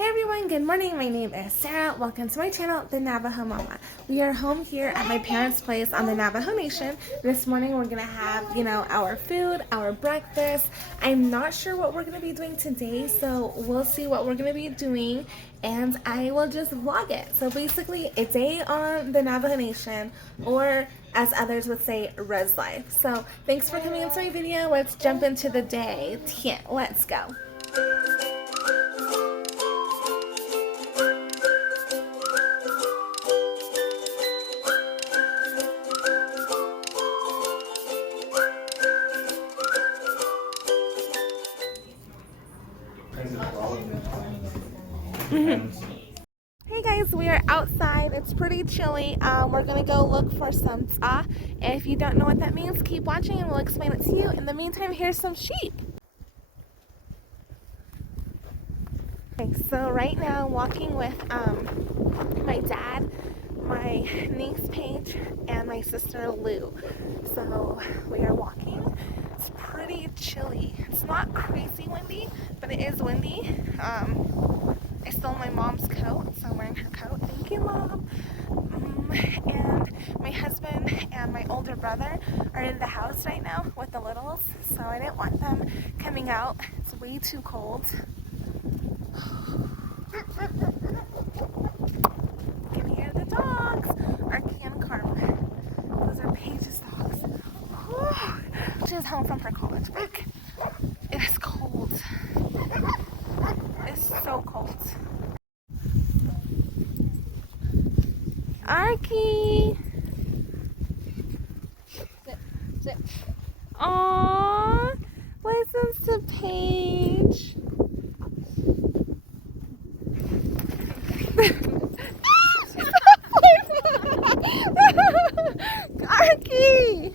Hey everyone, good morning. My name is Sarah. Welcome to my channel, The Navajo Mama. We are home here at my parents' place on the Navajo Nation. This morning we're gonna have, our food, our breakfast. I'm not sure what we're gonna be doing today, so we'll see what we're gonna be doing and I will just vlog it. So basically a day on the Navajo Nation, or as others would say, res life. So thanks for coming into my video. Let's jump into the day. Let's go. Hey guys, we are outside. It's pretty chilly. We're gonna go look for some ts'ah. If you don't know what that means, keep watching and we'll explain it to you. In the meantime, here's some sheep. Okay, so right now I'm walking with my dad, my niece Paige, and my sister Lou. So we are walking. It's pretty chilly. It's not crazy windy, but it is windy. I stole my mom's coat, so I'm wearing her coat. Thank you, Mom. And my husband and my older brother are in the house right now with the littles, so I didn't want them coming out. It's way too cold. You can hear the dogs. Arky and Karma. Those are Paige's dogs. She's home from her college break. It is cold. It's so cold. Arky! Sit. Aww! Listens to Paige. Arky!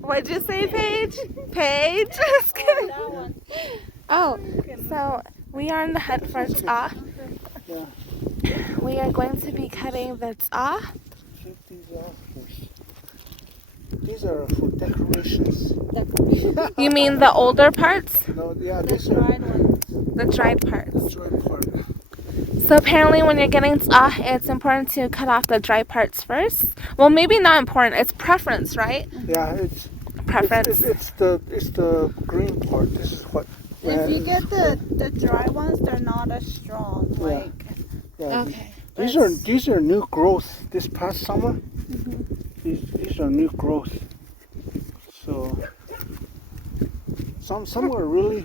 What'd you say, Paige? Paige? Just kidding. Oh, so we are in the hunt for ts'ah. We are going to be cutting the ts'ah. These are for decorations. You mean the older parts? No, yeah, these are the dried parts. the dried part. So apparently when you're getting ts'ah, it's important to cut off the dry parts first. Well, maybe not important. It's preference, right? Yeah, it's preference. It's the green part. This is what. If you get the dry ones, they're not as strong. Yeah. Like Yeah, Okay. these are new growth this past summer. These are new growth. So some are really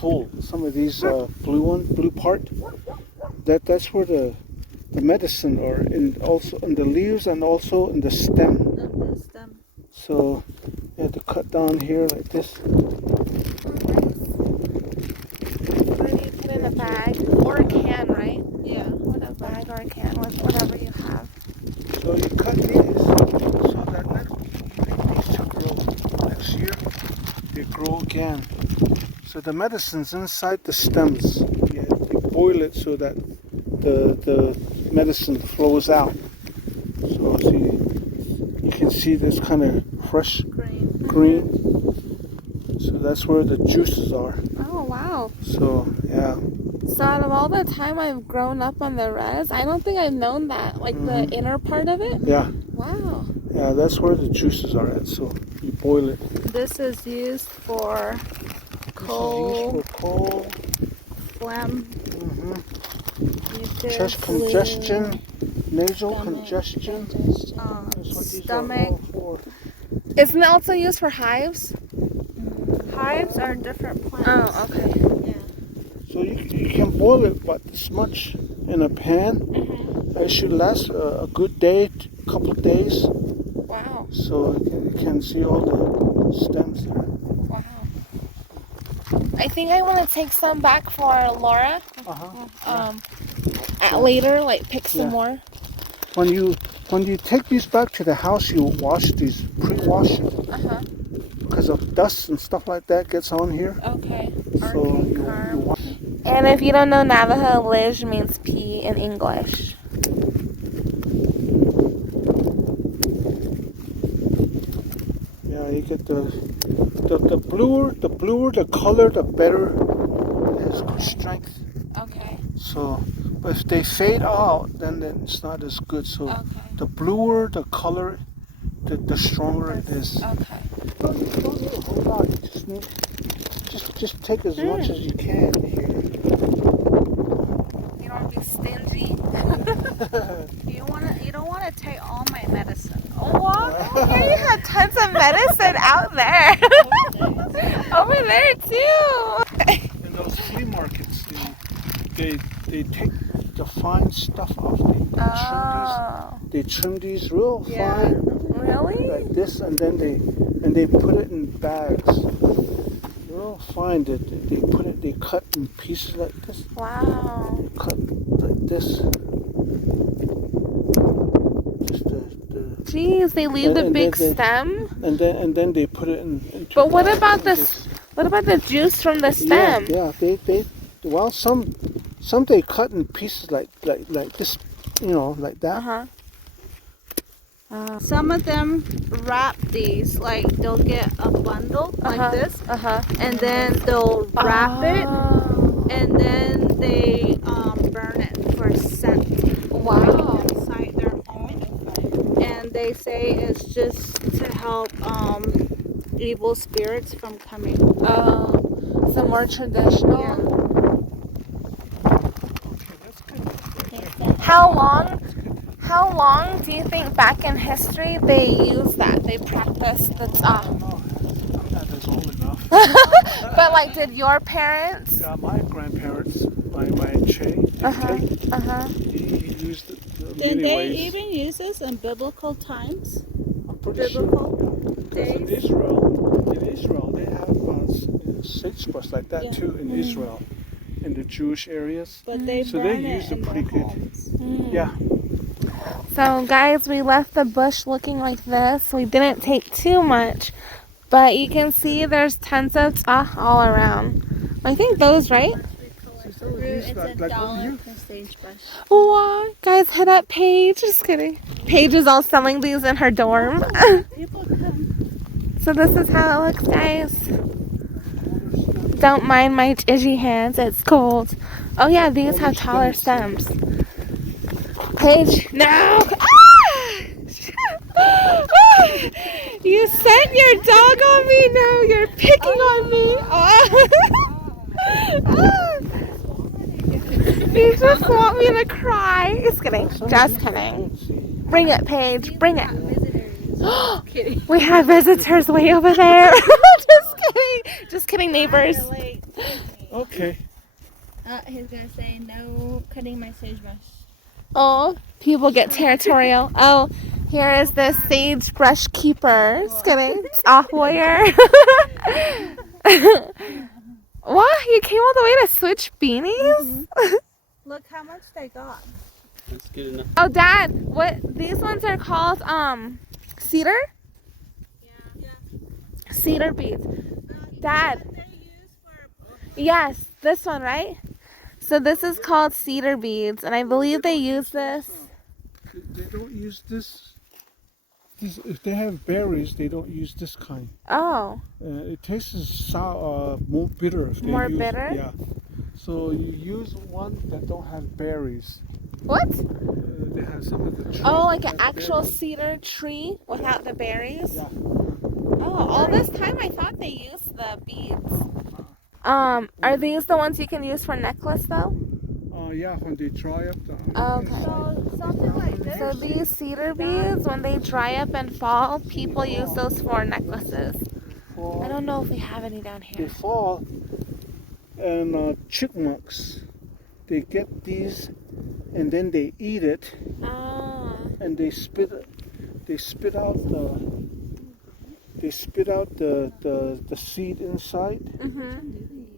full. Some of these blue part. That's where the medicine are also in the leaves and also in the stem. the stem. So you have to cut down here like this. What do you put in a bag or a can, right? Yeah. What a bag or a can with whatever you have. So you cut these so that these to grow. Next year they grow again. So the medicine's inside the stems. Yeah, they boil it so that the medicine flows out. So you can see this kind of fresh green. So that's where the juices are. Oh, wow. So yeah. So out of all the time I've grown up on the res, I don't think I've known that. Like the inner part of it? Yeah. Wow. Yeah, that's where the juices are at. So you boil it. This is used for This is used for coal. phlegm. Chest congestion, nasal congestion. That's what these Stomach. are all for. Isn't it also used for hives? Hives are different plants. Oh, okay. Yeah. So you can boil it, but this much in a pan. It should last a good day, couple of days. Wow. So you can see all the stems there. Wow. I think I want to take some back for Laura. Later, like pick some more. When you take these back to the house, you wash these, pre-wash it. Because of dust and stuff like that gets on here. Okay. So you wash. And if you don't know Navajo, Lish means pea in English. Yeah, you get the bluer the color, the better it has good strength. Okay. So, but if they fade out, then it's not as good. So, Okay. the bluer the color, the stronger it is. Okay. Well, you don't need a whole lot. You just need just take as much as you can here. You don't want to be stingy. You don't wanna take all my medicine. What? Here you have tons of medicine out there. Over there too. In those flea markets, they take the fine stuff off. They trim these real fine, Really? like this, and then they put it in bags. Real fine. They cut in pieces like this. Wow. Cut like this. Just the Jeez, they leave the and big then stem. and then they put it into But what bags about and this? just- What about the juice from the stem? Yeah. Well, some they cut in pieces like this, like that. Uh-huh. Some of them wrap these, like they'll get a bundle like this, and then they'll wrap it, and then they burn it for scent. Wow. Inside their home, and they say it's just to help evil spirits from coming. So more traditional. Okay, that's good. How long do you think back in history they used that? They practiced the Ts'ah. No, I'm not as old enough. But like, did your parents? My grandparents, my Che, he used it Did many they ways. even use this in biblical times? I'm pretty sure. Biblical Because in days? Israel, they have sagebrush like that too in Israel, in the Jewish areas. But they So burn they it use it in pretty their good. homes. Yeah. So guys, we left the bush looking like this. We didn't take too much, but you can see there's tons of Ts'ah all around. I think those, right? It's like over here. sagebrush. What? Guys, hit up Paige. Just kidding. Paige is all selling these in her dorm. People come. So this is how it looks, guys. Don't mind my itchy hands. It's cold. Oh yeah, these have taller stems. Paige, no! Ah! You sent your dog on me. No, you're picking on me. Oh. You just want me to cry. Just kidding. Just kidding. Bring it, Paige. Bring it. We have visitors way over there. Just kidding. Just kidding, neighbors. Okay. He's gonna say no cutting my sagebrush. Oh, people get territorial. Oh, here is the sagebrush keeper. Just kidding. Ts'ah warrior. What? You came all the way to switch beanies? Look how much they got. That's good enough. Oh, Dad, what these ones are called? Cedar? Yeah. Cedar beads. Dad. Yes, this one, right? So this is called cedar beads, and I believe they use this. They don't use this. If they have berries, they don't use this kind. Oh, It tastes sour, more bitter. If they More use, bitter? Yeah. So you use one that don't have berries. what? They have some of the trees. Oh, like that an have actual berries. cedar tree without the berries? Yeah. Oh, all this time I thought they used the beads. Are these the ones you can use for necklace though? Yeah, when they dry up the. Okay. So something like this. So these cedar beads, when they dry up and fall, people use those for necklaces. I don't know if we have any down They here. fall, and chipmunks, they get these, and then they eat it, Ah. and they spit out the seed inside,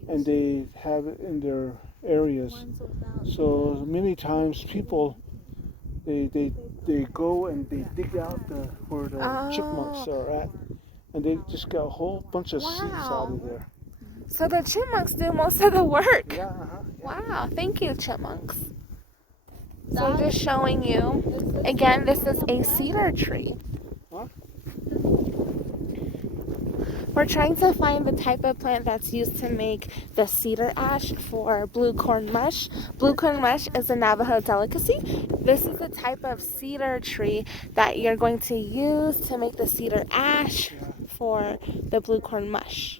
and they have it in their areas. So many times people they go and they dig out where the chipmunks are at, and they just got a whole bunch of seeds out of there. So the chipmunks do most of the work. Yeah. Wow, thank you, chipmunks. So just showing you, again, this is a cedar tree. Huh? We're trying to find the type of plant that's used to make the cedar ash for blue corn mush. Blue corn mush is a Navajo delicacy. This is the type of cedar tree that you're going to use to make the cedar ash for the blue corn mush.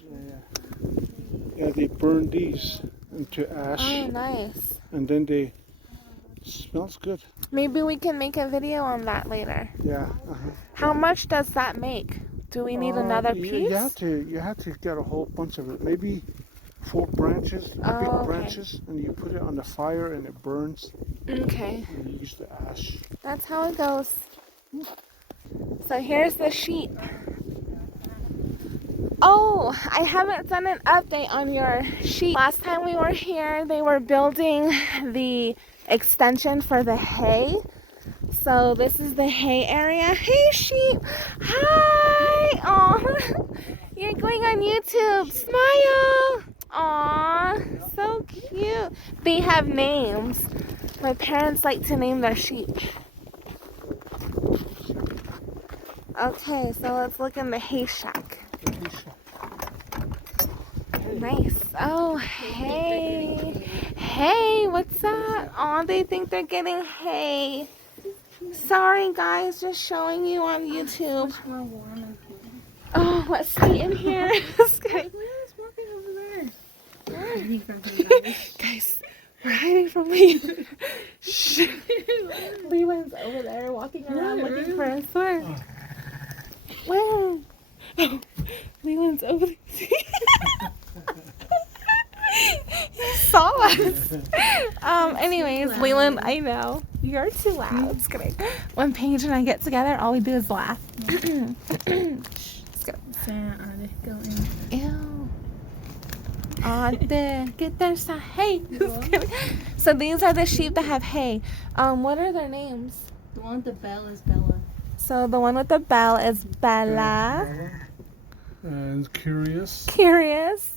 Yeah, they burn these into ash. Oh, nice. And then they smells good. Maybe we can make a video on that later. Yeah. How much does that make? Do we need another piece? You have to get a whole bunch of it. Maybe 4 branches, big branches, and you put it on the fire and it burns. Okay. And you use the ash. That's how it goes. So here's the sheep. Oh, I haven't done an update on your sheep. Last time we were here, they were building the extension for the hay. So this is the hay area. Hey sheep! Hi! Aw, you're going on YouTube. Smile! Aw, so cute. They have names. My parents like to name their sheep. Okay, so let's look in the hay shack. Nice. Oh, hey. Hey, what's up? Aw, they think they're getting hay. Sorry, guys, just showing you on YouTube. Oh, let's stay in here. Just kidding. Guys, we're hiding from Lee. Shh. Leland's over there walking around looking for a sword. Where? Oh, Leland's over there. He saw us. Anyways, Leland, I know. You're too loud. Just kidding. When Paige and I get together, all we do is laugh. Just kidding. Ew. Get there, some hay. Just kidding. So these are the sheep that have hay. What are their names? The one with the bell is Bella. So the one with the bell is Bella. And Curious. Curious.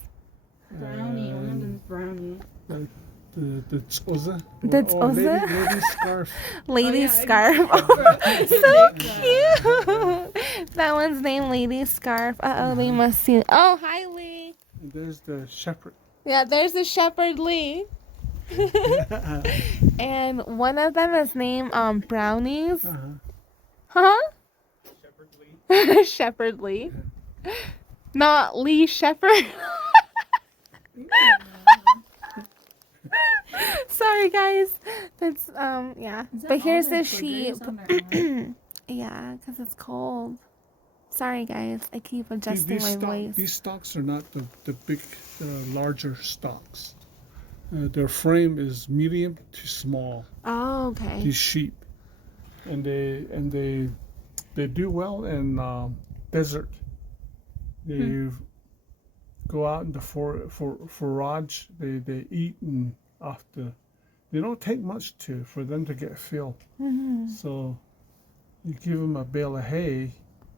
Brownie. One of them is Brownie. The Ts'ah. The Ts'ah? Lady Scarf. Lady Scarf. Oh, so cute. That one's named Lady Scarf. Uh-oh, they must see. Oh, hi, Lee. And there's the shepherd. Yeah, there's the shepherd Lee. And one of them is named Brownies. Huh? Shepherd Lee. Shepherd Lee. Not Lee Shepherd. Sorry guys, that's yeah. But here's the sheep. Yeah, because it's cold. Sorry guys, I keep adjusting my voice. These stalks are not the big, larger stalks. Their frame is medium to small. Oh, okay. These sheep, and they do well in desert. They go out in the forage. They eat and they don't take much for them to get filled. So you give them a bale of hay.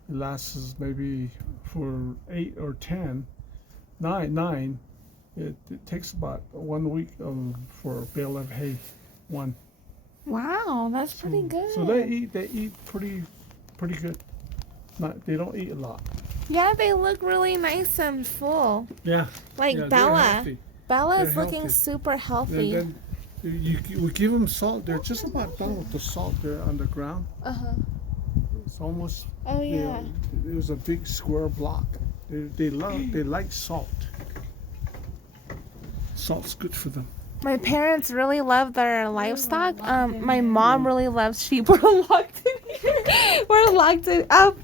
It lasts maybe for 8 or 10, 9. It takes about 1 week for a bale of hay. One. Wow, that's pretty good. So they eat pretty good. They don't eat a lot. Yeah, they look really nice and full. Yeah. Like they're Bella. healthy. Bella's They're looking healthy. super healthy. And then we give them salt. They're just about done with the salt there on the ground. It's almost. Oh yeah. It was a big square block. They like salt. Salt's good for them. My parents really love their livestock. My mom really loves sheep. We're locked in here. We're locked in. Oh,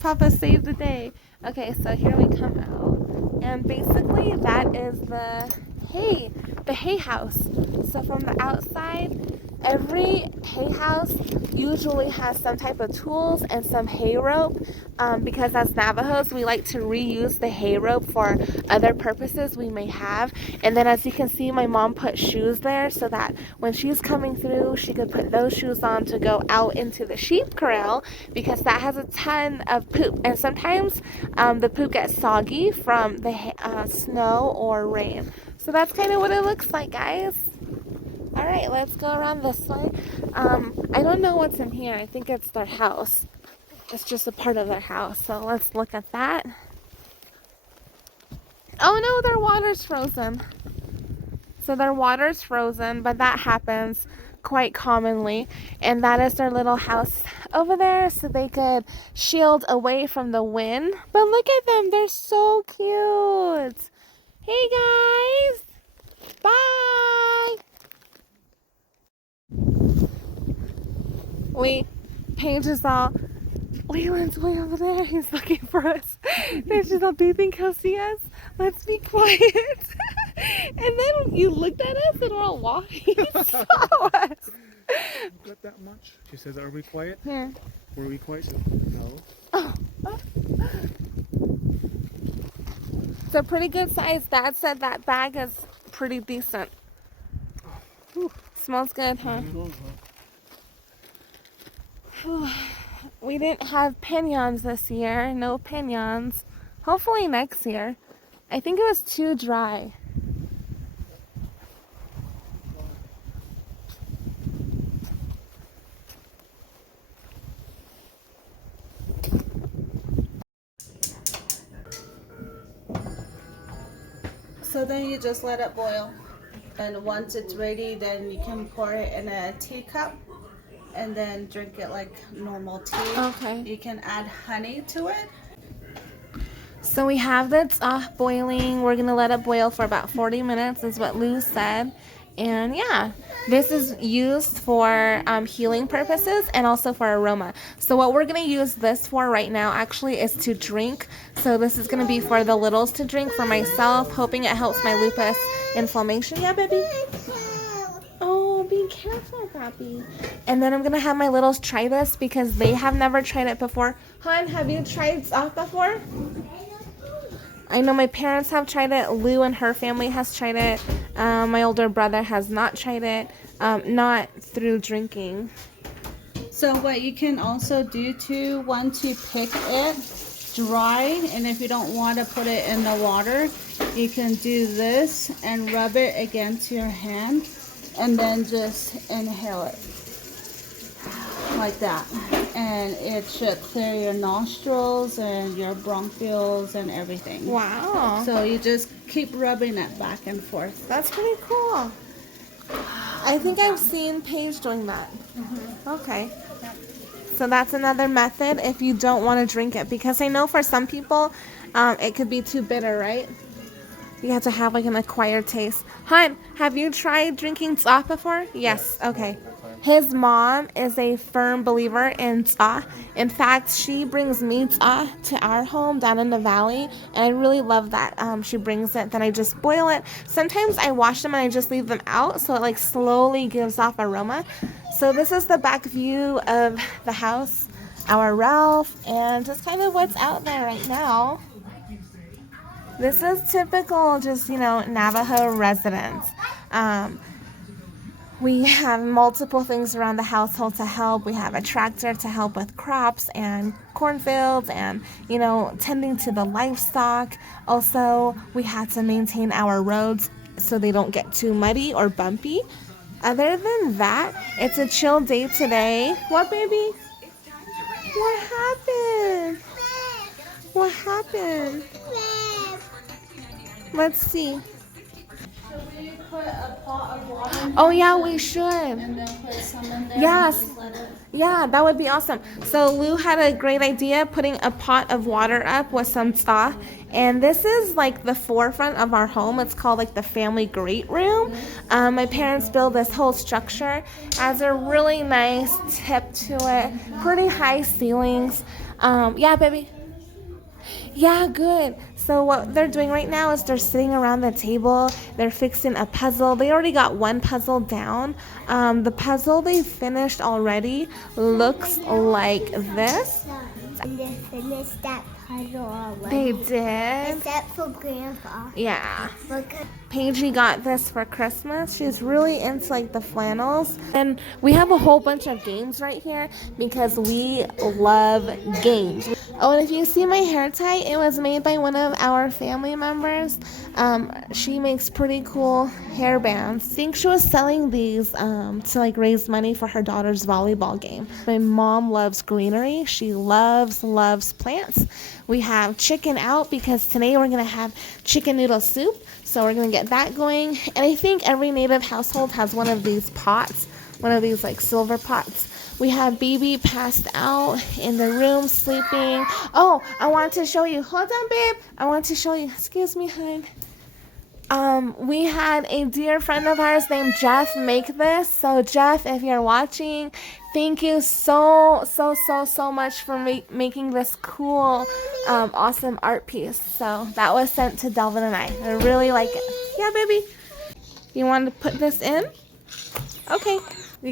Papa saved the day. Okay, so here we come out. And basically that is the hay house. So from the outside, every hay house usually has some type of tools and some hay rope, because as Navajos we like to reuse the hay rope for other purposes we may have. And then as you can see, my mom put shoes there so that when she's coming through she could put those shoes on to go out into the sheep corral, because that has a ton of poop, and sometimes the poop gets soggy from the snow or rain. So that's kind of what it looks like, guys. Alright, let's go around this way. I don't know what's in here. I think it's their house. It's just a part of their house. So let's look at that. Oh no, their water's frozen. So their water's frozen, but that happens quite commonly. And that is their little house over there so they could shield away from the wind. But look at them, they're so cute. Hey guys, bye. Paige is all, Leland's way over there. He's looking for us. And she's all, do you think he'll see us? Let's be quiet. And then you looked at us and we're all walking. He saw us. Got that much? She says, are we quiet? Here. Were we quiet? No. Oh. It's a pretty good size. Dad said that bag is pretty decent. Whew. Smells good, huh? We didn't have pinions this year. No pinions. Hopefully next year. I think it was too dry. So then you just let it boil. And once it's ready, then you can pour it in a teacup and then drink it like normal tea. Okay. You can add honey to it. So we have the ts'ah boiling. We're gonna let it boil for about 40 minutes is what Lou said. And yeah, this is used for healing purposes and also for aroma. So what we're gonna use this for right now actually is to drink. So this is gonna be for the littles to drink, for myself, hoping it helps my lupus inflammation. Yeah, baby? Oh, be careful, Papi. And then I'm gonna have my littles try this because they have never tried it before. Hun, have you tried ts'ah before? I know my parents have tried it. Lou and her family has tried it. My older brother has not tried it, not through drinking. So what you can also do too, once you pick it dry, and if you don't want to put it in the water, you can do this and rub it against your hand and then just inhale it like that, and it should clear your nostrils and your bronchioles and everything. Wow. So you just keep rubbing it back and forth. That's pretty cool. I think I've seen Paige doing that. Okay. So that's another method if you don't want to drink it, because I know for some people it could be too bitter, right? You have to have like an acquired taste. Hun, have you tried drinking ts'ah before? Yes. Okay. His mom is a firm believer in ts'ah. In fact, she brings me ts'ah to our home down in the valley, and I really love that. She brings it, then I just boil it. Sometimes I wash them and I just leave them out, so it like slowly gives off aroma. So this is the back view of the house, our Ralph, and just kind of what's out there right now. This is typical, just, Navajo residence. We have multiple things around the household to help. We have a tractor to help with crops and cornfields and, tending to the livestock. Also, we had to maintain our roads so they don't get too muddy or bumpy. Other than that, it's a chill day today. What, baby? What happened? What happened? Let's see. Should we put a pot of water? Oh yeah, we should. And then put some in there. Yes. And just let it... Yeah, that would be awesome. So Lou had a great idea, putting a pot of water up with some ts'ah. And this is like the forefront of our home. It's called like the family great room. My parents built this whole structure. Has a really nice tip to it. Pretty high ceilings. Yeah, baby. Yeah, good. So what they're doing right now is they're sitting around the table. They're fixing a puzzle. They already got one puzzle down. The puzzle they finished already looks like this. And they finished that puzzle already. They did? Except for Grandpa. Yeah. Look at Paigey got this for Christmas. She's really into like the flannels. And we have a whole bunch of games right here because we love games. Oh, and if you see my hair tie, it was made by one of our family members. She makes pretty cool hair bands. I think she was selling these to like raise money for her daughter's volleyball game. My mom loves greenery. She loves plants. We have chicken out because today we're gonna have chicken noodle soup. So we're gonna get that going. And I think every native household has one of these pots, one of these like silver pots. We have baby passed out in the room sleeping. Oh, I want to show you. Hold on, babe. I want to show you. Excuse me, hon. We had a dear friend of ours named Jeff make this. So Jeff, if you're watching, thank you so much for making this cool, awesome art piece. So that was sent to Delvin and I. I really like it. Yeah, baby. You want to put this in? Okay.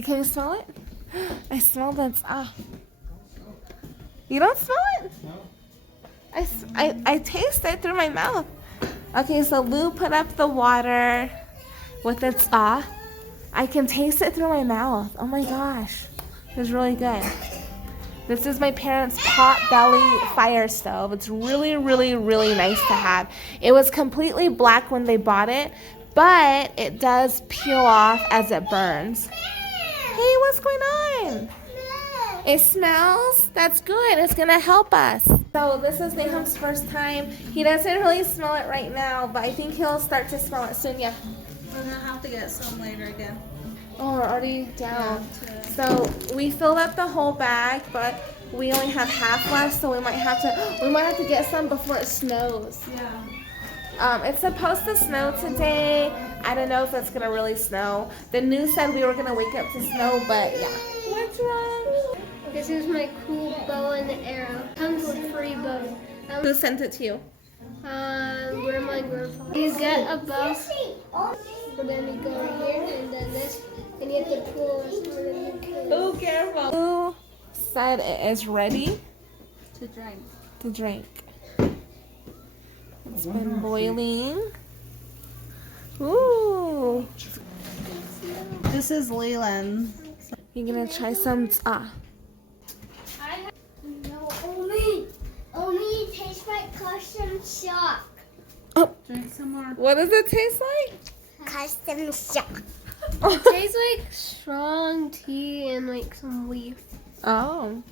Can you smell it? I smell the Ts'ah. You don't smell it? No. I taste it through my mouth. Okay, so Lou put up the water with the Ts'ah. I can taste it through my mouth. Oh my gosh. It's really good. This is my parents' pot belly fire stove. It's really nice to have. It was completely black when they bought it, but it does peel off as it burns. Hey, what's going on? It smells? That's good. It's going to help us. So this is Nahum's first time. He doesn't really smell it right now, but I think he'll start to smell it soon. Yeah. We're going to have to get some later again. Oh, we're already down. Yeah, so we filled up the whole bag, but we only have half left, so we might have to get some before it snows. Yeah. It's supposed to snow today. I don't know if it's gonna really snow. The news said we were gonna wake up to snow, but yeah. What's wrong? This is my cool bow and arrow. Comes with free bow. Who sent it to you? Where my grandpa. You get a bow, but then you go over here and then this, and you have to pull this. Oh, careful. Who said it is ready To drink. to drink? It's been boiling. Ooh. This is Leland. You're gonna try some Ts'ah. No, only it tastes like custom shock. Oh, Drink some more. what does it taste like? Custom shock. It tastes like strong tea and like some leaf. Oh.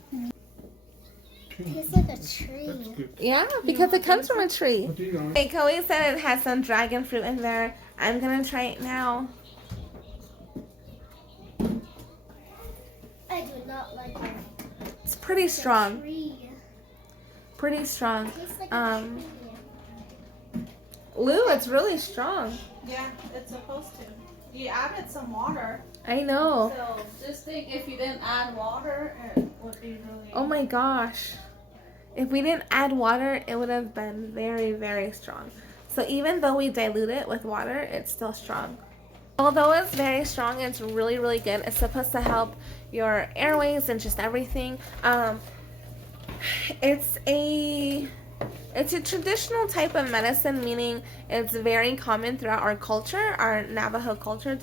It tastes like a tree. Yeah, because it comes from a tree. Hey, Chloe said it has some dragon fruit in there. I'm gonna try it now. I do not like it. It's pretty strong. Tree. Pretty strong. It tastes like a tree. Lou, it's really strong. Yeah, it's supposed to. You added some water. I know. So just think if you didn't add water, it would be really... Oh my gosh. If we didn't add water, it would have been very strong. So even though we dilute it with water, it's still strong. Although it's very strong, it's really good. It's supposed to help your airways and just everything. It's a traditional type of medicine, meaning it's very common throughout our culture, our Navajo culture,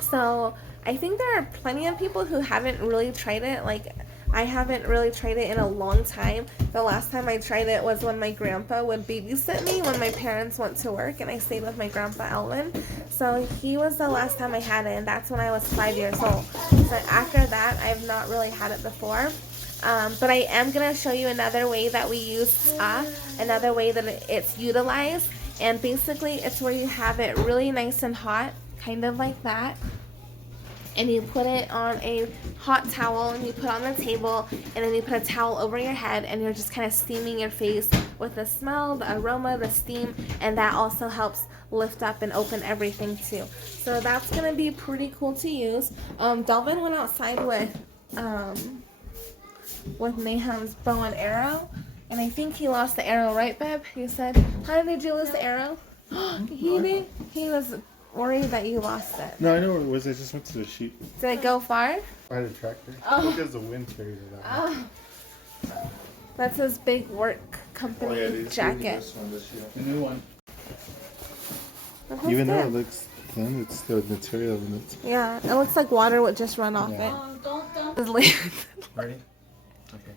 so I think there are plenty of people who haven't really tried it. Like, I haven't really tried it in a long time. The last time I tried it was when my grandpa would babysit me when my parents went to work, and I stayed with my grandpa Elvin. So he was the last time I had it, and that's when I was 5 years old. So after that, I've not really had it before. But I am going to show you another way that we use Ts'ah, another way that it's utilized. And basically, it's where you have it really nice and hot, kind of like that. And you put it on a hot towel, and you put it on the table, and then you put a towel over your head, and you're just kind of steaming your face with the smell, the aroma, the steam, and that also helps lift up and open everything too. So that's going to be pretty cool to use. Delvin went outside with Nahum's bow and arrow, and I think he lost the arrow, right, babe? You said, how did you lose the arrow? He did? He was worried that you lost it. No, I know where it was. I just went to the sheep. Did it go far? I had a tractor. Oh. Because the wind carried it out. Oh. That's his big work company jacket. The new one. That's Even though it good. looks thin, it's the material in it. Yeah, it looks like water would just run off Yeah. Don't. it. Ready? Okay.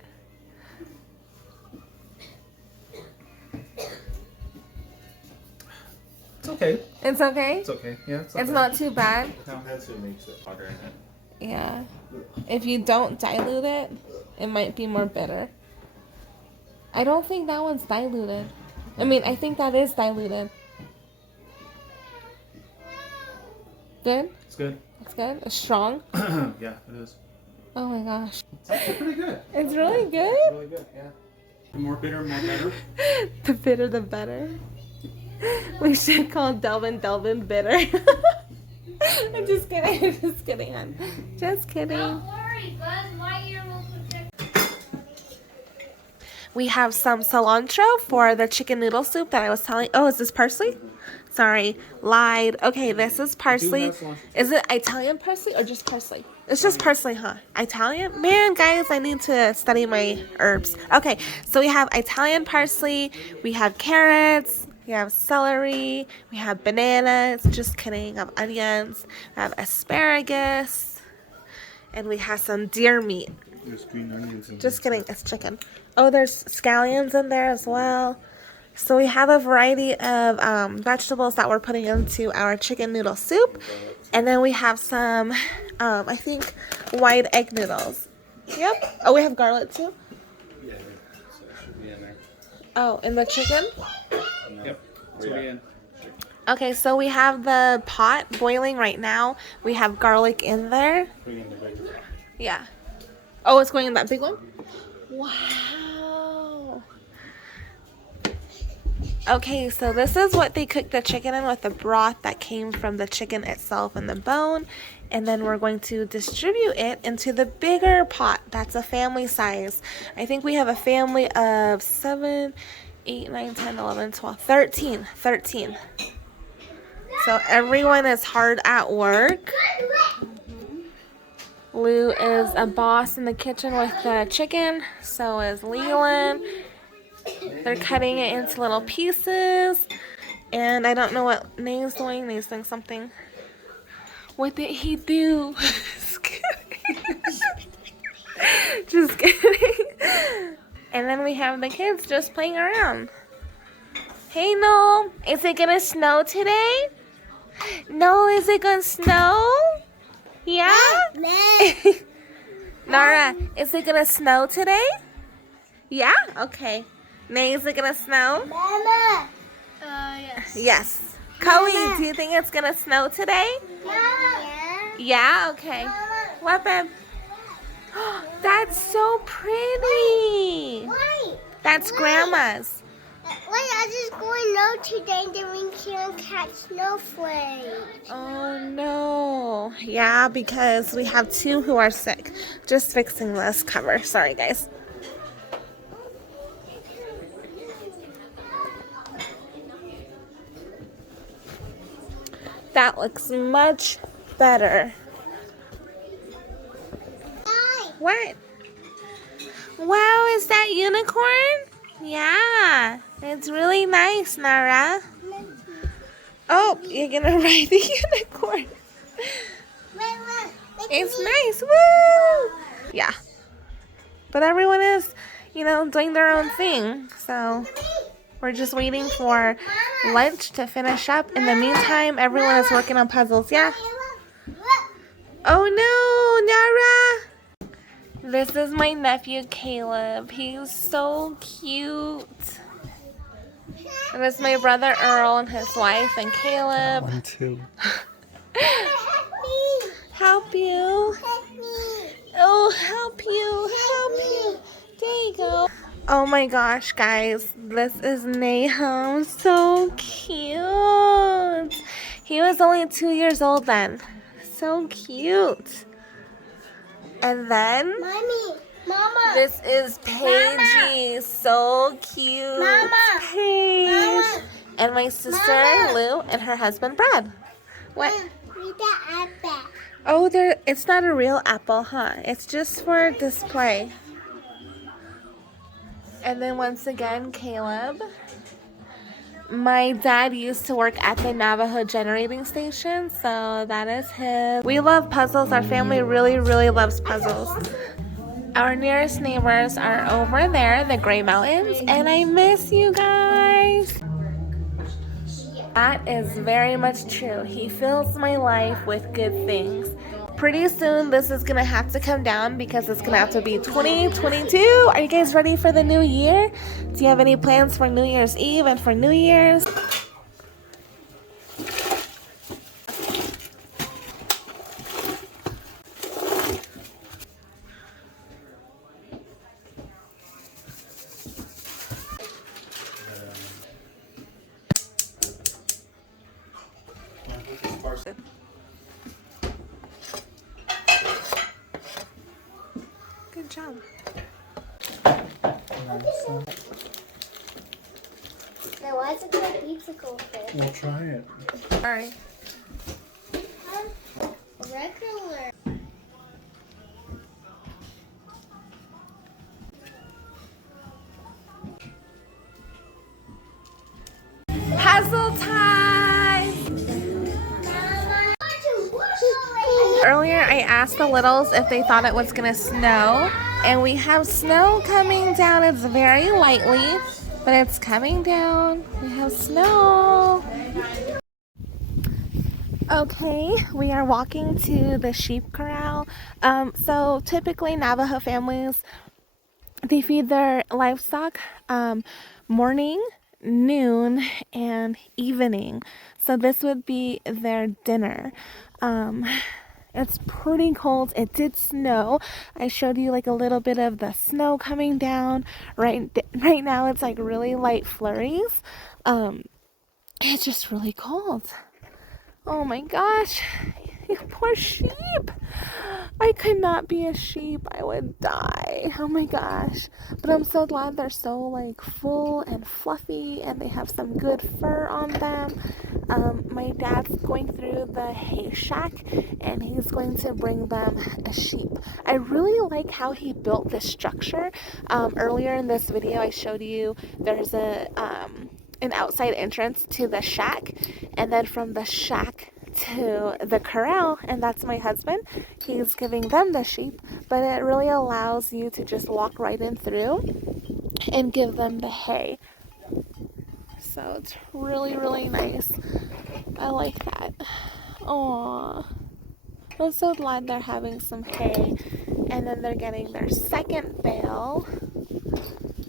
okay. It's okay? It's okay. Yeah, It's not too bad? No, that's what makes it hotter in it. Yeah. If you don't dilute it, it might be more bitter. I don't think that one's diluted. I mean, I think that is diluted. Good? It's good. It's good? It's strong? Yeah, it is. Oh my gosh. It's actually pretty good. It's really good? It's really good, yeah. The more bitter, more better. The bitter, the better. We should call Delvin bitter. I'm just kidding. I'm just kidding, hon. Just kidding. Don't worry, Buzz. My ear will protect. We have some cilantro for the chicken noodle soup that I was telling. Oh, is this parsley? Sorry, lied. Okay, this is parsley. Is it Italian parsley or just parsley? It's just parsley, huh? Italian? Man, guys, I need to study my herbs. Okay, so we have Italian parsley. We have carrots. We have celery. We have bananas. Just kidding. We have onions. We have asparagus. And we have some deer meat. There's green onions in Just kidding, it's chicken. Oh, there's scallions in there as well. So we have a variety of vegetables that we're putting into our chicken noodle soup. And then we have some, I think, white egg noodles. Yep. Oh, we have garlic too? Yeah, so it should be in there. Oh, in the chicken? Yep. It's already in. Okay, so we have the pot boiling right now. We have garlic in there. Putting in the bigger. Yeah. Oh, it's going in that big one? Wow. Okay, so this is what they cooked the chicken in, with the broth that came from the chicken itself and the bone. And then we're going to distribute it into the bigger pot. That's a family size. I think we have a family of 7, 8, 9, 10, 11, 12, 13. 13. So everyone is hard at work. Lou is a boss in the kitchen with the chicken. So is Leland. They're cutting it into little pieces. And I don't know what Nate's doing. Nate's doing something. What did he do? Just kidding. Just kidding. And then we have the kids just playing around. Hey, Noel. Is it gonna snow today? Noel, is it gonna snow? Yeah? Nara, is it gonna snow today? Yeah? Okay. Nay, is it gonna snow? Mama. Yes. Yes. Chloe, do you think it's gonna snow today? Mama. Yeah? Okay. What, babe? That's so pretty. Wait. That's Grandma's. Wait, I just going no today, then we can't catch snowflakes. Oh no. Yeah, because we have 2 who are sick. Just fixing this cover. Sorry, guys. That looks much better. What? Wow, is that unicorn? Yeah, it's really nice, Nara. Oh, you're gonna ride the unicorn. It's nice, woo! Yeah. But everyone is, doing their own thing. So we're just waiting for lunch to finish up. In the meantime, everyone is working on puzzles, yeah? Oh no, Nara! This is my nephew, Caleb. He's so cute. And this is my brother, Earl, and his wife, and Caleb. 1, 2. Help you. Oh, help you. Help you. There you go. Oh my gosh, guys. This is Nahum. So cute. He was only 2 years old then. So cute. And then, Mommy, Mama. this is Paigey. So cute. Mama. Paige. Mama. And my sister, Mama. Lou, and her husband, Brad. What? Read the apple. Oh, it's not a real apple, huh? It's just for display. And then once again, Caleb. My dad used to work at the Navajo generating station, so that is his. We love puzzles. Our family really, really loves puzzles. Our nearest neighbors are over there, the Gray Mountains, and I miss you guys. That is very much true. He fills my life with good things. Pretty soon this is gonna have to come down because it's gonna have to be 2022. Are you guys ready for the new year? Do you have any plans for New Year's Eve and for New Year's? Good job. Now, why is it called pizza fish? We'll try it. Alright. Regular. Puzzle time! Earlier I asked the littles if they thought it was gonna snow, and we have snow coming down. It's very lightly, but it's coming down. We have snow. Okay, we are walking to the sheep corral. So typically Navajo families, they feed their livestock morning, noon, and evening. So this would be their dinner. It's pretty cold. It did snow. I showed you like a little bit of the snow coming down. Right now it's like really light flurries. It's just really cold. Oh my gosh, you poor sheep. I could not be a sheep. I would die. Oh my gosh. But I'm so glad they're so like full and fluffy and they have some good fur on them. My dad's going through the hay shack and he's going to bring them a sheep. I really like how he built this structure. Earlier in this video I showed you there's an outside entrance to the shack, and then from the shack to the corral, and that's my husband. He's giving them the sheep, but it really allows you to just walk right in through and give them the hay. So it's really, really nice. I like that. Aww. I'm so glad they're having some hay, and then they're getting their second bale.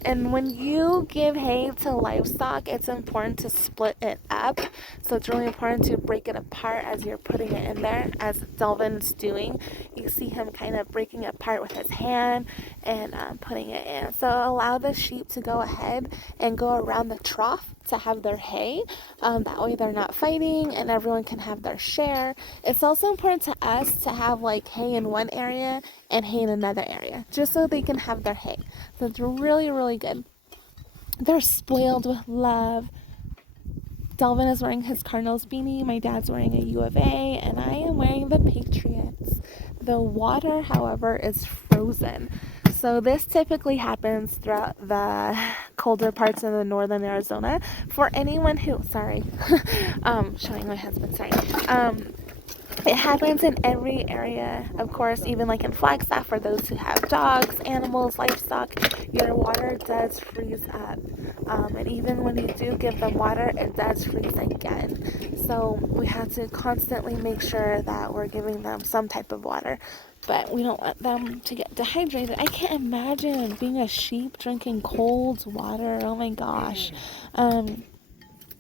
And when you give hay to livestock, it's important to split it up. So it's really important to break it apart as you're putting it in there, as Delvin's doing. You see him kind of breaking it apart with his hand and putting it in. So allow the sheep to go ahead and go around the trough to have their hay. That way they're not fighting and everyone can have their share. It's also important to us to have like hay in one area and hay in another area, just so they can have their hay. So it's really, really good. They're spoiled with love. Delvin is wearing his Cardinals beanie, my dad's wearing a U of A, and I am wearing the Patriots. The water, however, is frozen. So this typically happens throughout the colder parts of the northern Arizona. For anyone who, sorry, showing my husband, sorry. It happens in every area, of course, even like in Flagstaff for those who have dogs, animals, livestock, your water does freeze up. And even when you do give them water, it does freeze again. So we have to constantly make sure that we're giving them some type of water, but we don't want them to get dehydrated. I can't imagine being a sheep drinking cold water. Oh my gosh.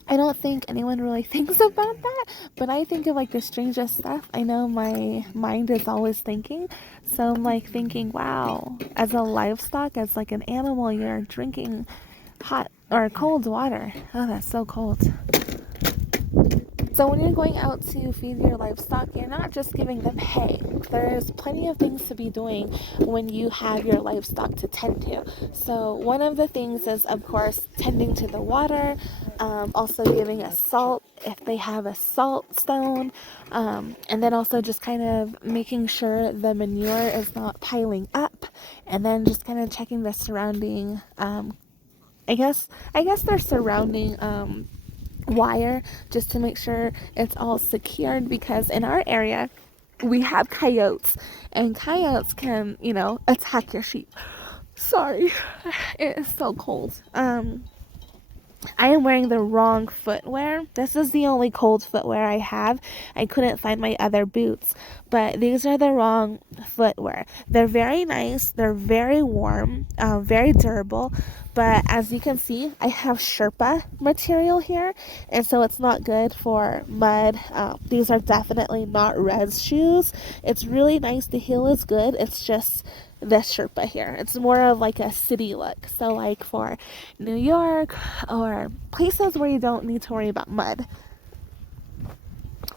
I don't think anyone really thinks about that, but I think of like the strangest stuff. I know my mind is always thinking, so I'm like thinking, wow, as a livestock, as like an animal, you're drinking hot or cold water. Oh, that's so cold. So when you're going out to feed your livestock, you're not just giving them hay. There's plenty of things to be doing when you have your livestock to tend to. So one of the things is, of course, tending to the water, also giving a salt if they have a salt stone, and then also just kind of making sure the manure is not piling up, and then just kind of checking the surrounding, I guess their surrounding wire, just to make sure it's all secured, because in our area we have coyotes, and coyotes can, attack your sheep. Sorry, it is so cold. I am wearing the wrong footwear. This is the only cold footwear I have. I couldn't find my other boots, but these are the wrong footwear. They're very nice. They're very warm, very durable. But as you can see, I have Sherpa material here, and so it's not good for mud. These are definitely not res shoes. It's really nice. The heel is good. It's just this Sherpa here. It's more of like a city look. So like for New York or places where you don't need to worry about mud.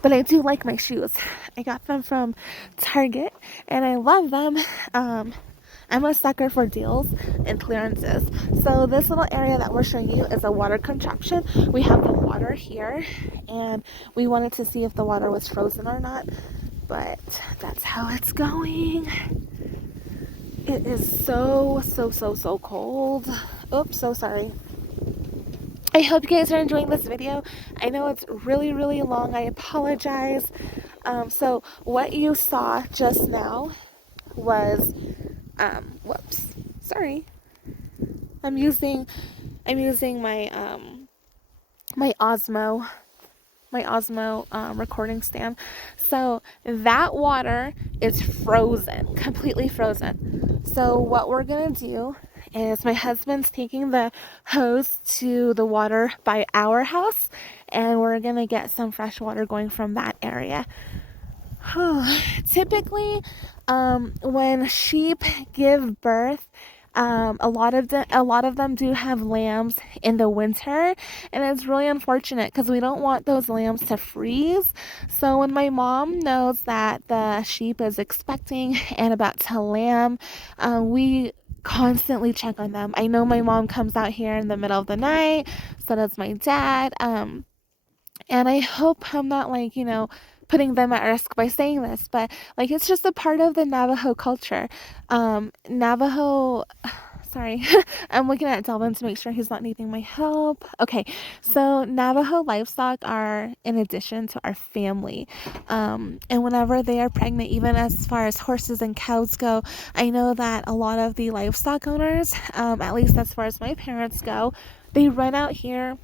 But I do like my shoes. I got them from Target and I love them. I'm a sucker for deals and clearances. So this little area that we're showing you is a water contraption. We have the water here and we wanted to see if the water was frozen or not. But that's how it's going. It is so cold. Oops, so sorry. I hope you guys are enjoying this video. I know it's really long. I apologize. So what you saw just now was, whoops, sorry. I'm using my, my Osmo recording stand. So that water is frozen, completely frozen. So what we're gonna do is my husband's taking the hose to the water by our house and we're gonna get some fresh water going from that area. Typically, when sheep give birth, a lot of them do have lambs in the winter, and it's really unfortunate because we don't want those lambs to freeze. So when my mom knows that the sheep is expecting and about to lamb, we constantly check on them. I know my mom comes out here in the middle of the night, so does my dad. And I hope I'm not like, putting them at risk by saying this, but like it's just a part of the Navajo culture. Navajo, sorry, I'm looking at Delvin to make sure he's not needing my help. Okay, so Navajo livestock are in addition to our family. And whenever they are pregnant, even as far as horses and cows go, I know that a lot of the livestock owners, at least as far as my parents go, they run out here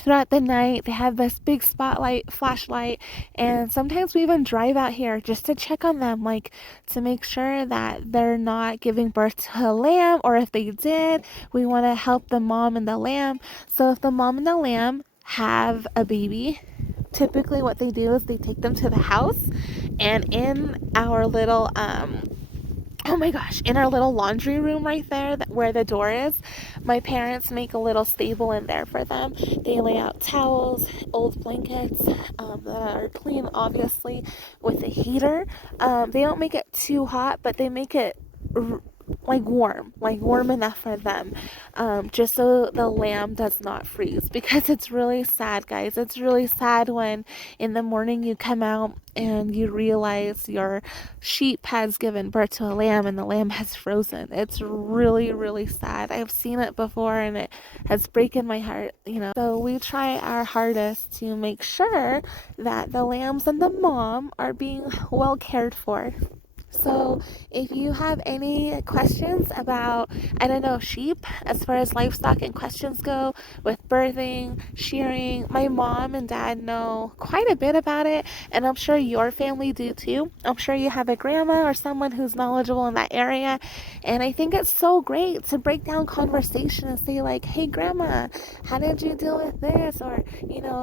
throughout the night. They have this big flashlight, and sometimes we even drive out here just to check on them, like to make sure that they're not giving birth to a lamb, or if they did, we want to help the mom and the lamb. So if the mom and the lamb have a baby, typically what they do is they take them to the house, and in our little oh my gosh, in our little laundry room right there, where the door is, my parents make a little stable in there for them. They lay out towels, old blankets that are clean, obviously, with a heater. They don't make it too hot, but they make it like warm enough for them, just so the lamb does not freeze, because it's really sad, guys. It's really sad when in the morning you come out and you realize your sheep has given birth to a lamb and the lamb has frozen. It's really sad. I've seen it before and it has broken my heart, So we try our hardest to make sure that the lambs and the mom are being well cared for. So if you have any questions about, sheep, as far as livestock and questions go with birthing, shearing, my mom and dad know quite a bit about it, and I'm sure your family do too. I'm sure you have a grandma or someone who's knowledgeable in that area, and I think it's so great to break down conversation and say like, hey grandma, how did you deal with this? Or,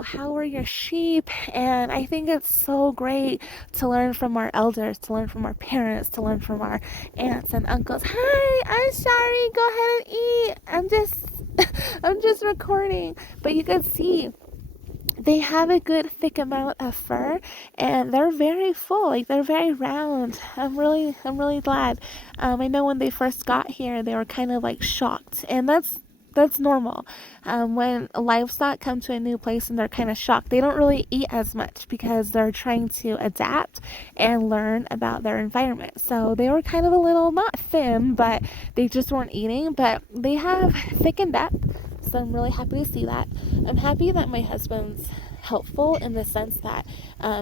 how were your sheep? And I think it's so great to learn from our elders, to learn from our parents, to learn from our aunts and uncles. Hi, I'm sorry, go ahead and eat. I'm just recording. But you can see they have a good thick amount of fur, and they're very full, like they're very round. I'm really glad. I know when they first got here, they were kind of like shocked, and that's normal. When livestock come to a new place and they're kind of shocked, they don't really eat as much because they're trying to adapt and learn about their environment. So they were kind of a little, not thin, but they just weren't eating, but they have thickened up. So I'm really happy to see that. I'm happy that my husband's helpful in the sense that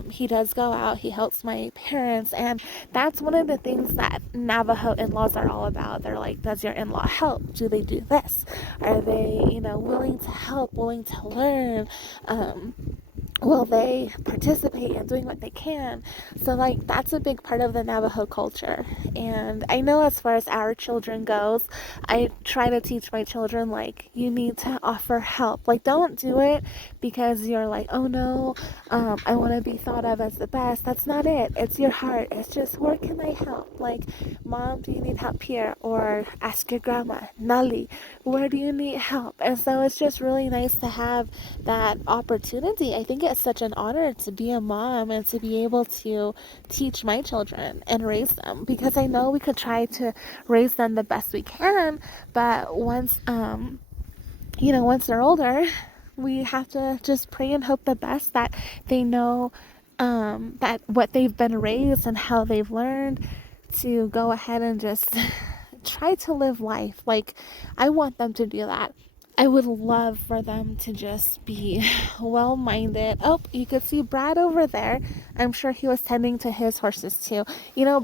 he does go out, he helps my parents, and that's one of the things that Navajo in-laws are all about. They're like, does your in-law help? Do they do this? Are they, willing to help, willing to learn? Will they participate in doing what they can? So like that's a big part of the Navajo culture. And I know as far as our children goes, I try to teach my children like you need to offer help. Like don't do it because you're like, oh no, I want to be thought of as the best. That's not it. It's your heart. It's just, where can I help? Like, mom, do you need help here? Or ask your grandma, Nali, where do you need help? And so it's just really nice to have that opportunity. I think it's such an honor to be a mom and to be able to teach my children and raise them, because I know we could try to raise them the best we can, but once once they're older, we have to just pray and hope the best that they know that what they've been raised and how they've learned to go ahead and just try to live life. Like, I want them to do that. I would love for them to just be well-minded. Oh, you could see Brad over there. I'm sure he was tending to his horses too.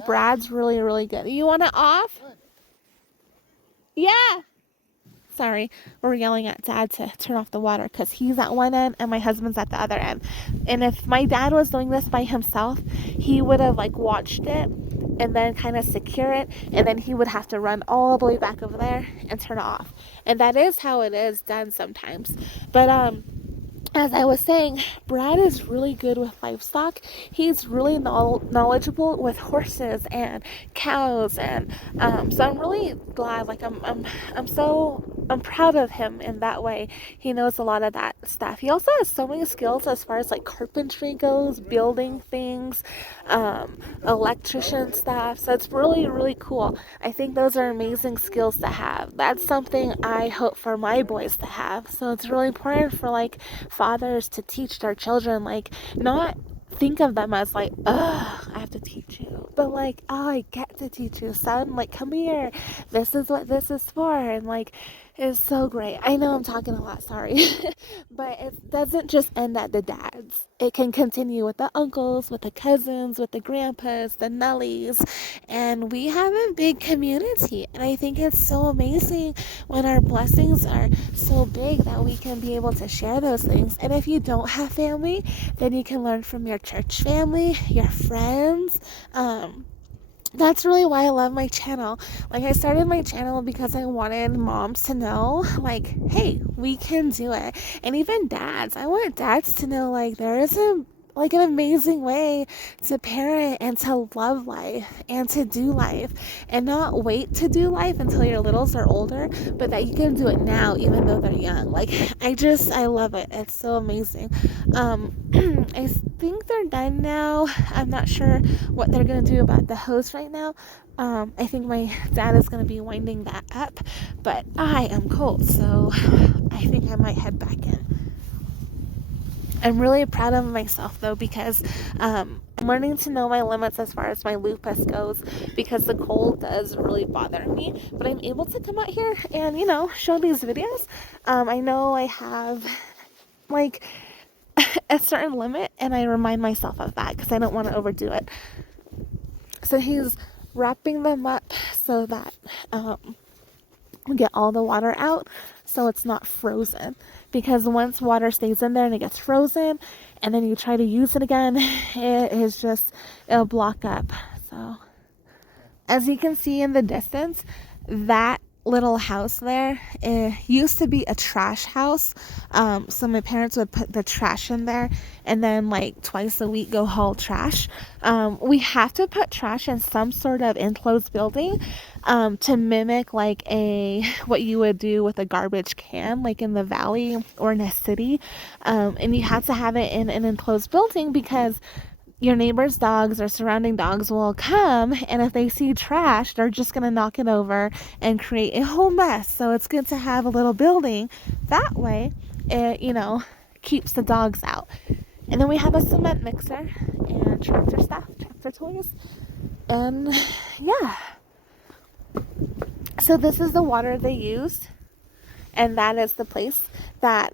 Brad's really, really good. You want it off? Yeah. Sorry, we're yelling at Dad to turn off the water because he's at one end and my husband's at the other end. And if my dad was doing this by himself, he would have watched it and then kind of secure it, and then he would have to run all the way back over there and turn it off. And that is how it is done sometimes. But as I was saying, Brad is really good with livestock. He's really knowledgeable with horses and cows, and so I'm really glad. I'm proud of him in that way. He knows a lot of that stuff. He also has so many skills as far as carpentry goes, building things, electrician stuff. So it's really, really cool. I think those are amazing skills to have. That's something I hope for my boys to have. So it's really important for fathers to teach their children, not think of them as I have to teach you, but oh, I get to teach you, son. Come here, this is what this is for. And it's so great. I know I'm talking a lot, sorry. But it doesn't just end at the dads. It can continue with the uncles, with the cousins, with the grandpas, the Nellies, and we have a big community. And I think it's so amazing when our blessings are so big that we can be able to share those things. And if you don't have family, then you can learn from your church family, your friends. That's really why I love my channel. I started my channel because I wanted moms to know, hey, we can do it. And even dads. I want dads to know, there is an amazing way to parent and to love life and to do life, and not wait to do life until your littles are older, but that you can do it now even though they're young. I love it. It's so amazing. I think they're done now. I'm not sure what they're gonna do about the hose right now. I think my dad is gonna be winding that up, but I am cold, so I think I might head back in. I'm really proud of myself though, because I'm learning to know my limits as far as my lupus goes, because the cold does really bother me. But I'm able to come out here and show these videos. I know I have a certain limit, and I remind myself of that because I don't want to overdo it. So he's wrapping them up so that we get all the water out so it's not frozen, because once water stays in there and it gets frozen and then you try to use it again, it'll block up. So as you can see in the distance, that little house there, it used to be a trash house. So my parents would put the trash in there and then twice a week go haul trash. We have to put trash in some sort of enclosed building to mimic what you would do with a garbage can in the valley or in a city, and you have to have it in an enclosed building because your neighbor's dogs or surrounding dogs will come, and if they see trash, they're just going to knock it over and create a whole mess. So it's good to have a little building. That way, it, keeps the dogs out. And then we have a cement mixer and tractor stuff, tractor toys. And yeah. So this is the water they used. and that is the place that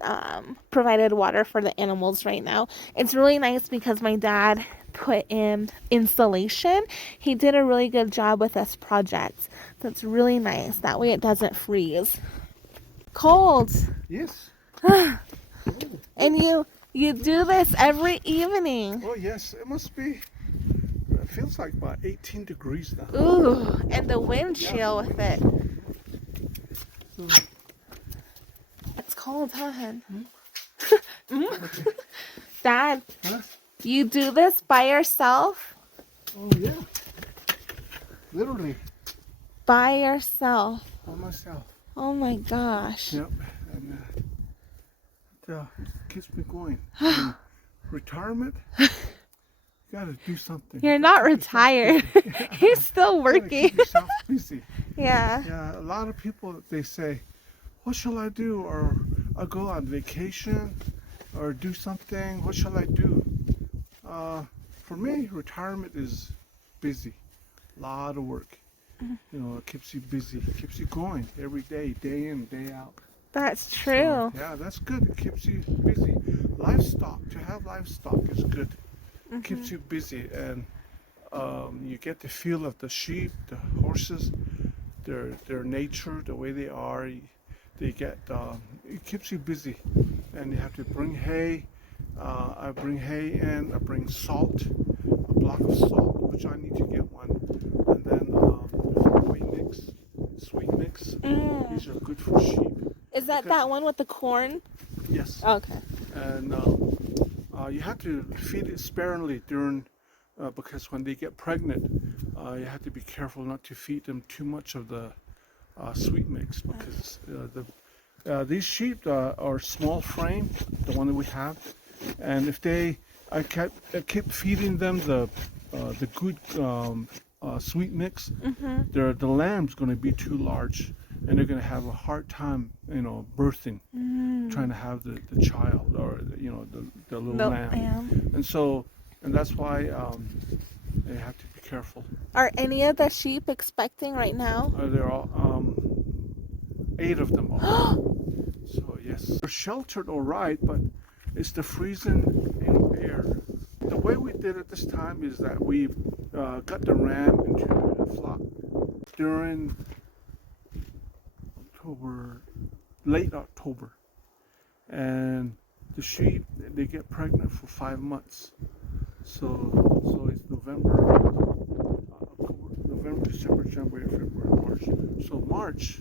provided water for the animals right now. It's really nice because my dad put in insulation. He did a really good job with this project. So it's really nice. That way it doesn't freeze. Cold. Yes. And you do this every evening. Oh yes, it must be. It feels like about 18 degrees now. Ooh, and the wind chill with it. It's cold, huh, hun? Dad, Huh? you do this by yourself? Oh yeah. Literally. By yourself. By myself. Oh my gosh. Yep. And it keeps me going. And retirement. You gotta do something. You're not retired. You're still You gotta working. keep yourself busy. Yeah. Yeah, a lot of people, they say, what shall I do? Or I'll go on vacation or do something. What shall I do? For me, retirement is busy. A lot of work. You know, it keeps you busy. It keeps you going every day, day in, day out. That's true. So, yeah, that's good. It keeps you busy. Livestock, to have livestock is good. It keeps you busy, and you get the feel of the sheep, the horses, their nature, the way they are. They get it keeps you busy, and you have to bring hay. I bring hay in. I bring salt, a block of salt, which I need to get one, and then sweet mix. These are good for sheep. Is that one with the corn? Yes. Okay. And you have to feed it sparingly during, because when they get pregnant, you have to be careful not to feed them too much of the sweet mix, because these sheep are small frame, the one that we have, and if I keep feeding them the good sweet mix, the lamb's going to be too large, and they're going to have a hard time, birthing, trying to have the child, or the little lamb. And that's why they have to be careful. Are any of the sheep expecting right now? They're all 8 of them are. So yes, they're sheltered all right, but it's the freezing air. The way we did it this time is that we got the ram into the flock during late October, and the sheep, they get pregnant for 5 months. So it's November, December, January, February, March. So March,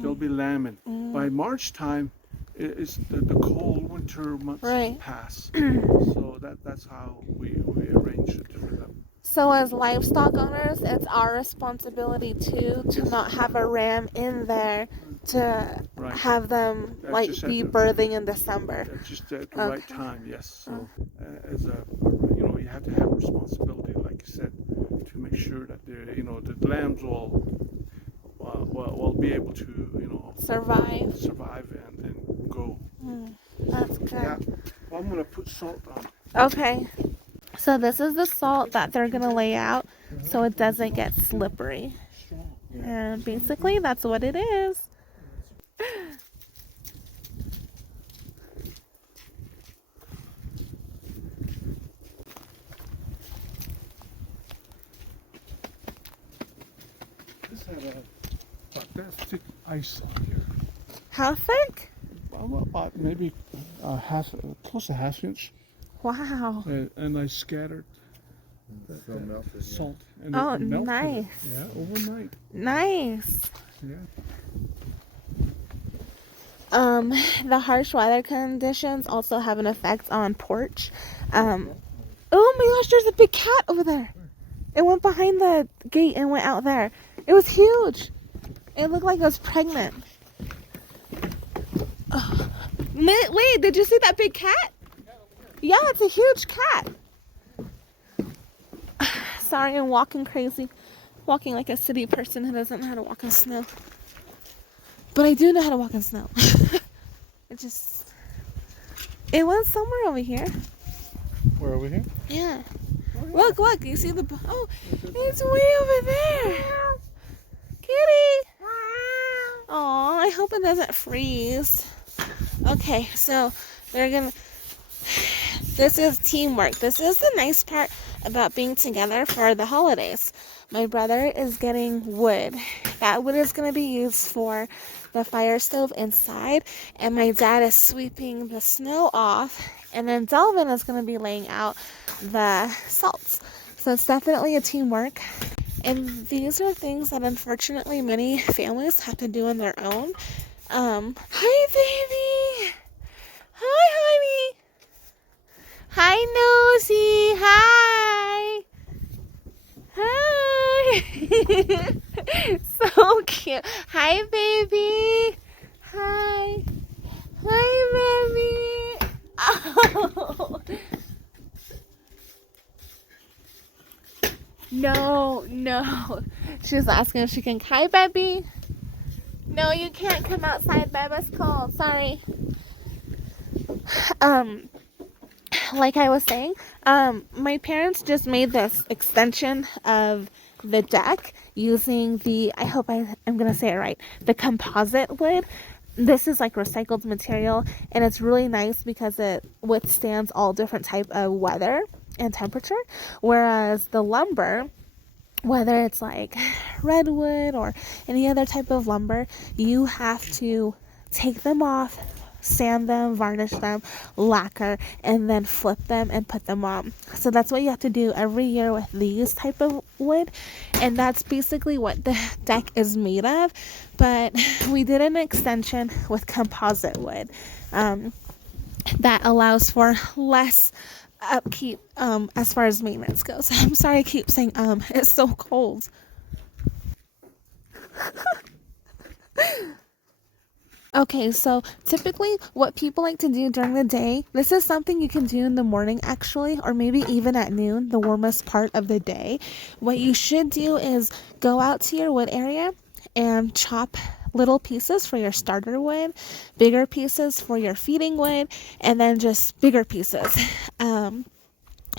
they'll be lambing. By March time, it's the cold winter months pass. So that's how we arrange it for them. So as livestock owners, it's our responsibility too to not have a ram in there to have them be birthing in December. Just at the right time, yes. So as you have to have responsibility, like you said, to make sure that the lambs will be able to survive and go. That's good. Yeah. Well, I'm gonna put salt on. Okay. So this is the salt that they're gonna lay out so it doesn't get slippery. And basically that's what it is. This had about that thick ice on here. How thick? Well, about maybe close to half inch. Wow. And I scattered the salt. And Oh, it melted. nice. Yeah, overnight. Nice. Yeah. The harsh weather conditions also have an effect on porch. Oh my gosh, there's a big cat over there. It went behind the gate and went out there. It was huge. It looked like it was pregnant. Oh. Wait, did you see that big cat? Yeah, it's a huge cat. Sorry, I'm walking crazy. Walking like a city person who doesn't know how to walk in snow. But I do know how to walk in snow. It went somewhere over here. Where are we here? Yeah. Look, you see the... Oh, it's way over there. Kitty. Aw, I hope it doesn't freeze. Okay, so we're gonna, this is teamwork. This is the nice part about being together for the holidays. My brother is getting wood. That wood is going to be used for the fire stove inside, and my dad is sweeping the snow off, and then Delvin is going to be laying out the salts. So it's definitely a teamwork. And these are things that unfortunately many families have to do on their own. Hi baby! Hi honey! Hi Nosy! Hi! Hi! So cute. Hi baby! Hi! Hi baby! Oh! No. She's asking if she can. Hi, baby. No, you can't come outside, babe. It's cold. Sorry. Like I was saying, my parents just made this extension of the deck using the, I hope I'm going to say it right, the composite wood. This is like recycled material, and it's really nice because it withstands all different type of weather and temperature, whereas the lumber, whether it's like redwood or any other type of lumber, you have to take them off, sand them, varnish them, lacquer, and then flip them and put them on. So that's what you have to do every year with these type of wood, and that's basically what the deck is made of. But we did an extension with composite wood that allows for less upkeep as far as maintenance goes. I'm sorry I keep saying it's so cold. Okay, so typically what people like to do during the day, this is something you can do in the morning actually, or maybe even at noon, the warmest part of the day. What you should do is go out to your wood area and chop little pieces for your starter wood, bigger pieces for your feeding wood, and then just bigger pieces.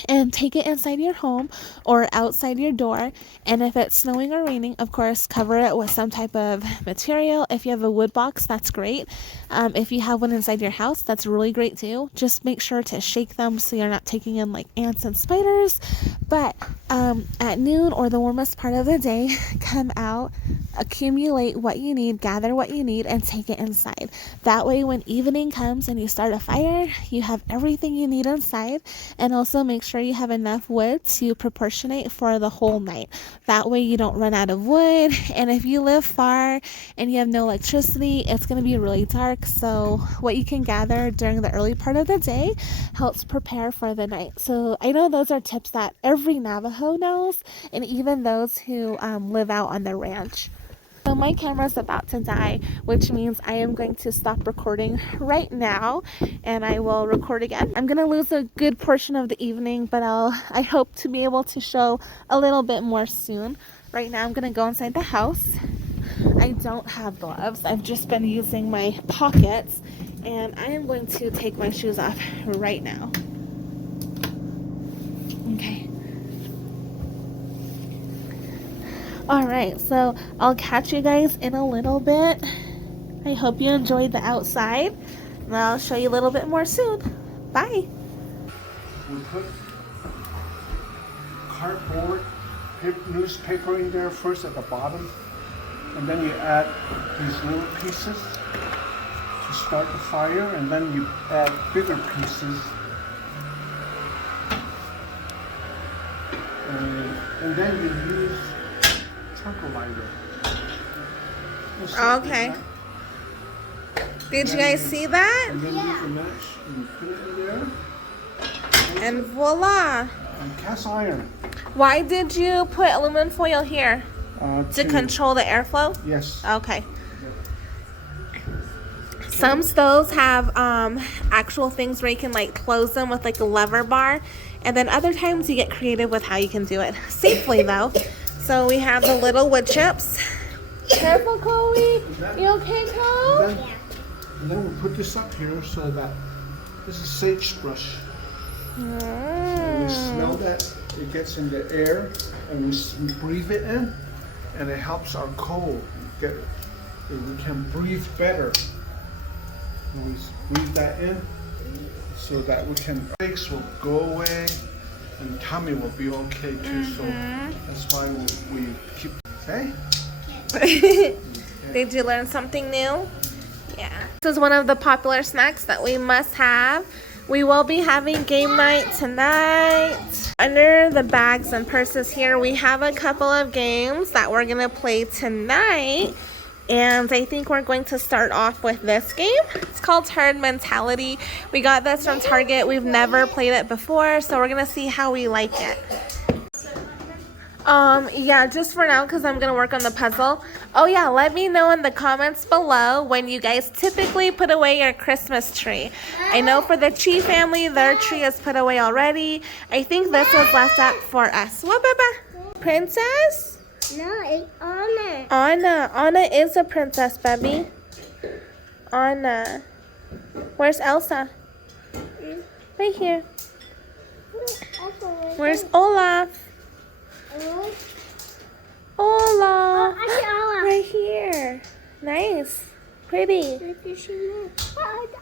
And take it inside your home or outside your door. And if it's snowing or raining, of course, cover it with some type of material. If you have a wood box, that's great. If you have one inside your house, that's really great too. Just make sure to shake them so you're not taking in like ants and spiders. But at noon or the warmest part of the day, come out, accumulate what you need, gather what you need, and take it inside. That way when evening comes and you start a fire, you have everything you need inside. And also make sure you have enough wood to proportionate for the whole night. That way you don't run out of wood. And if you live far and you have no electricity, it's going to be really dark. So what you can gather during the early part of the day helps prepare for the night. So I know those are tips that every Navajo knows, and even those who live out on the ranch. So my camera's about to die, which means I am going to stop recording right now, and I will record again. I'm going to lose a good portion of the evening, but I hope to be able to show a little bit more soon. Right now I'm going to go inside the house. I don't have gloves. I've just been using my pockets, and I am going to take my shoes off right now. Okay. Alright, so I'll catch you guys in a little bit. I hope you enjoyed the outside, and I'll show you a little bit more soon. Bye! We put cardboard, newspaper in there first at the bottom, and then you add these little pieces to start the fire, and then you add bigger pieces. And then you use charcoal lighter. Okay. Did you guys see that? And then use a match and put it in there. And voila! And cast iron. Why did you put aluminum foil here? To control the airflow? Yes. Okay. Some stoves have actual things where you can like close them with like a lever bar, and then other times you get creative with how you can do it safely though. So we have the little wood chips. Careful, Chloe. You okay, Chloe? Yeah. And then we'll put this up here so that this is sagebrush. And we smell that it gets in the air, and we breathe it in, and it helps our coal get we can breathe better. And we breathe that in so that we can, aches will go away and tummy will be okay too. So that's why we keep, hey? Did you learn something new? Yeah. This is one of the popular snacks that we must have. We will be having game night tonight. Under the bags and purses here, we have a couple of games that we're gonna play tonight. And I think we're going to start off with this game. It's called Herd Mentality. We got this from Target. We've never played it before, so we're gonna see how we like it. Yeah, just for now, because I'm gonna work on the puzzle. Oh yeah, let me know in the comments below when you guys typically put away your Christmas tree. I know for the Chi family, their tree is put away already. I think this was left up for us. What, Baba? Princess? No, it's Anna. Anna. Anna is a princess, baby. Anna. Where's Elsa? Right here. Where's Olaf? Olaf. Right here. Nice. Pretty.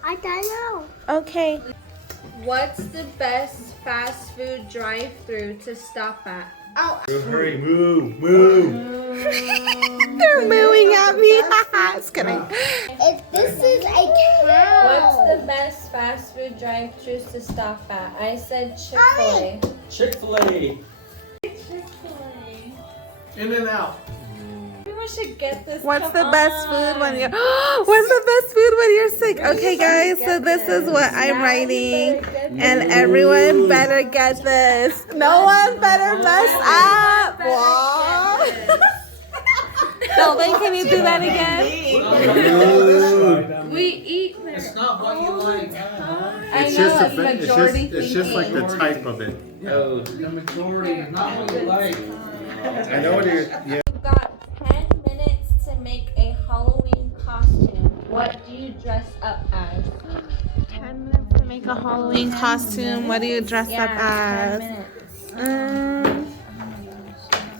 I don't know. Okay. What's the best fast food drive-through to stop at? Hurry, move, move. They're mooing at me. Just kidding. If this is a cow. What's the best fast food drive-throughs to stop at? I said Chick-fil-A. Chick-fil-A. In and out. We should get this. What's the best food when you're What's the best food when you're sick? Okay guys, so this is what I'm writing. And everyone better get this. No one better mess up. Wow. Delvin, can you do that again? We eat there. It's not what you like. I know it's majority It's just like the thinking. type of it. Oh, the majority is not what you like. I know what you're. Yeah. You've got 10 minutes to make a Halloween costume. What do you dress up as? 10 minutes to make a Halloween costume. What do you dress up 10 as? minutes.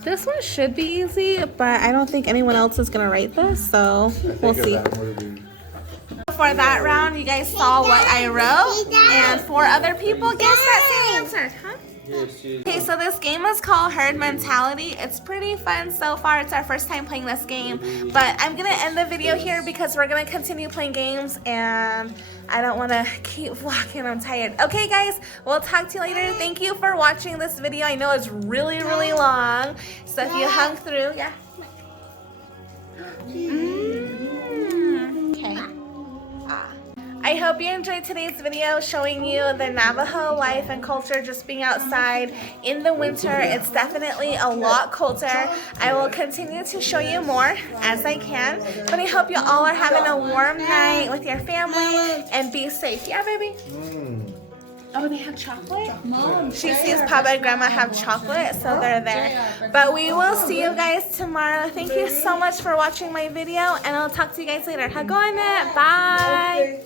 This one should be easy, but I don't think anyone else is gonna write this, so we'll see. For that round, you guys saw what I wrote, and 4 other people guessed that same answer, huh? Okay, so this game is called Herd Mentality. It's pretty fun so far. It's our first time playing this game, but I'm gonna end the video here because we're gonna continue playing games and I don't want to keep vlogging. I'm tired. Okay guys, we'll talk to you later. Thank you for watching this video. I know it's really long, so if you hung through, yeah. Okay. I hope you enjoyed today's video showing you the Navajo life and culture, just being outside in the winter. It's definitely a lot colder. I will continue to show you more as I can, but I hope you all are having a warm night with your family and be safe. Yeah, baby? Oh, they have chocolate? She sees Papa and Grandma have chocolate, so they're there. But we will see you guys tomorrow. Thank you so much for watching my video, and I'll talk to you guys later. Hagone. Bye.